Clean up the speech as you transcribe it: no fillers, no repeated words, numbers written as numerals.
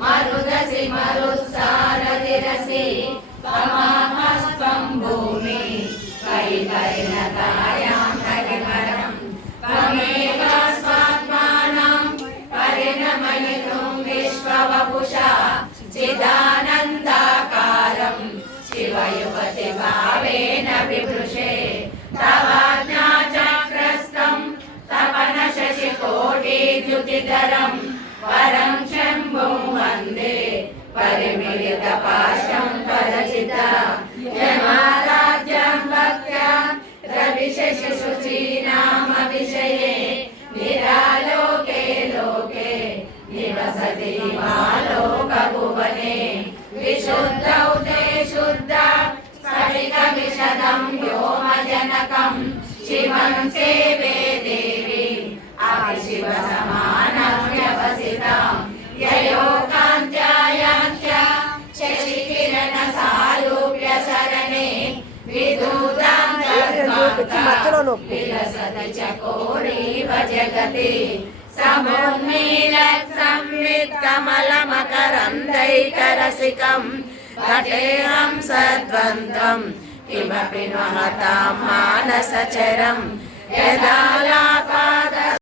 मरुदसि मरुत्सारधिरसि तमाहस्त्वं भूमि परिपरिणतायां परिमरं त्वमेकास्मात्मानं परिणमयितुं विश्ववपुषा चिदानन्दाकारं शिवयुवति भावेन विभृशे तवाज्ञाचक्रस्तं तपनशशिकोटिद्युतिधरं परं शम्भुं वन्दे परिमिलितपाशं परचिता यमाराध्यं भक्त्या रविशशिशुचीनामविषये निरालोके लोके निवसति मालोकभुवने विशुद्धौ ते शुद्धा स्फटिकविशदं व्योमजनकं शिवं सेवे देवी शिवसमानं व्यवसितां ययोकान्त्यायान्त्या शशिकिरणसारूप्यसरणे विधूतां विलसति चकोरीव जगति समुन्मीलत्संवित्कमलमकरन्दैकरसिकं तटेऽहं सद्वन्द्वं किमपि न हतां मानसचरं यदा